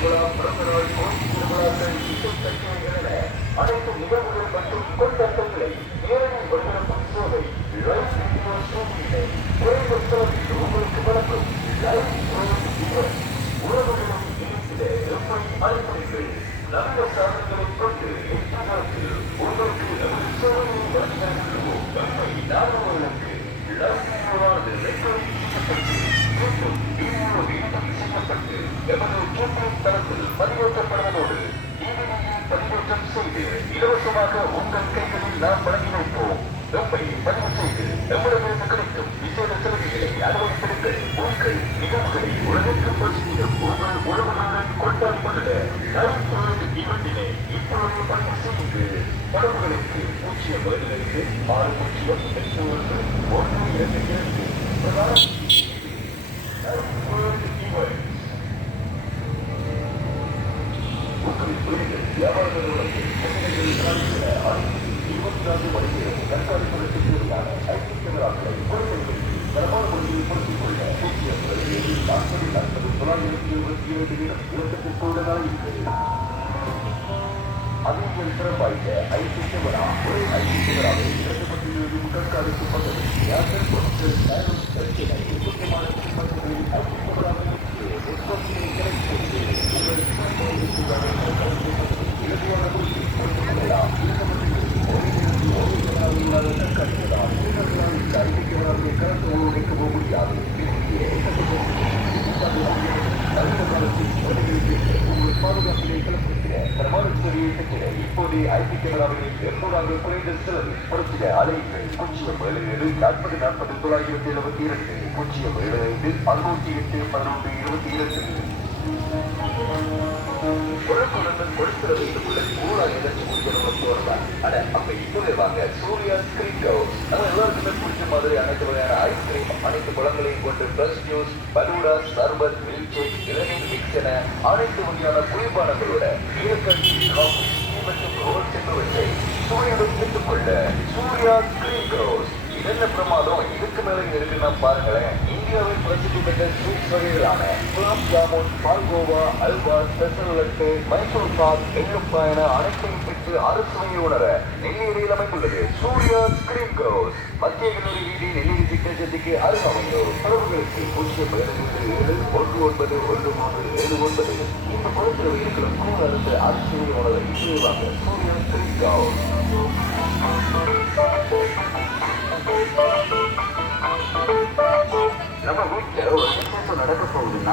திருவிழா, பிறந்தநாள், கோயில் திருவிழாக்கள், இசை கச்சேரிகள் என அனைத்து நிகழ்வுகள் மற்றும் கொண்டாட்டங்களை நேரடி ஒளிபரப்பும் சேவை லைவ் வீடியோ ஸ்ட்ரீமிங் குறைந்த செலவில் உங்களுக்கு வழங்கும் லைவ் ஈவென்ட். உறவுகளும் இணைந்திட எம்மை அழைக்கிறீர்கள். நவீன சாதனங்களை கொண்டு எதிர்காலத்தில் உங்களுக்கு நமது சேவையை வழங்குவோம். எம்மை நாடுகளுக்கு லைவ் வீடியோவானது ரெக்கார்ட் செய்யப்பட்டு மீண்டும் வீடியோ எடிட்டிங் செய்யப்பட்டு எமது யூடியூப் தளத்தில் பதிவேற்றப்படுவதோடு டிவிடியில் பதிவேற்றம் செய்து இலவசமாக உங்கள் கைகளில் நாம் வழங்கி வைப்போம். எம்மை பதிவு செய்து எம்மிடமிருந்து கிடைக்கும் விசேட சலுகைகளை அனுபவித்திருங்கள். உங்கள் நிகழ்வுகளை உலகிற்கு பரிசீலிக்கும் உங்கள் உறவுகளுடன் கொண்டாடி மகிழ லைவ் ஈவெண்டினை இப்பொழுது பதிவு செய்யுங்கள். தொடர்புகளுக்கு 0758181 பிரதான உங்கள் தொழில்கள் வியாபார நிறுவனத்தில் 24 மணி நேரம் கண்காணிப்பதற்கு தேவையான ஐடி கேமராக்களை குழந்தைகளுக்கு தரமான முறையில் பொருத்திக் கொள்ள 070 இலக்கத்திற்குள்ளதாக இருக்கிறது. அதிகம் சிறப்பாய்க்க ஐடி கேமரா ஒரே ஐடி கேமராவை 2 கண்காணிக்கப்பட்டது. யார்கள் பொருட்கள் தயாரிப்பு பிரச்சனை முக்கியமான பகுதிகளில் ஐடி கேமராவை உற்பத்தியை கிடைக்கிறது. உங்கள் இறுதியான கொள்ளலாம். இப்போதே ஐடி கேமராவில் 800 குறைந்த செலவில் பொருத்திட அலைகள் 077-972 குழந்தைகள் கொடுக்கிற வீட்டுக்குள்ள கூடா எதாச்சும் குடிக்கணும்னு தோணுதா? ஆனா அப்ப இப்பவே வாங்க சூர்யா ஸ்கிரீன் ஹவுஸ். நம்ம எல்லாருக்குமே பிடிச்ச மாதிரி அனைத்து வகையான ஐஸ்கிரீம், அனைத்து பழங்களையும் கொண்டு ஃப்ரெஷ் ஜூஸ், பலூடா, சர்பத், மில்க் ஷேக், இளநீர் மிக்ஸ் என அனைத்து வகையான குளிர்பானங்களோட நீலக்கஞ்சி, காஃபி, டீ மற்றும் ரோல்ஸ் என்பவற்றை சூரியனுடன் பெற்றுக்கொள்ள சூர்யா ஸ்கிரீன் ஹவுஸ். இதென்ன பிரமாதம் இதுக்கு மேலே இருக்குன்னா பாருங்களேன். இந்தியாவில் பிரசித்தி பெற்ற ஸ்வீட்ஸ் வகைகளான குலாப் ஜாமுன், பால்கோவா, அல்வா, ஸ்பெஷல் லட்டு, மைசூர் பாக், எள்ளுப்பா என அனைத்தையும் பெற்று அறுசுவையை உணர நெல்லியடியில் அமைந்துள்ளது சூர்யா ஸ்கிரீன் ஹவுஸ். மத்திய கல்லூரி வீதி, நெல்லியடி திட்டத்திற்கு அருகாமையோர். தொடர்புகளுக்கு 077-191379. இந்த பொருட்கள் இருக்கிற கூட அரசு அறுசுவையை உணர இசைவாங்க சூர்யா ஸ்கிரீன் ஹவுஸ். நம்ம வீட்டில் ஒரு விசேஷம் நடக்க போகுதுன்னா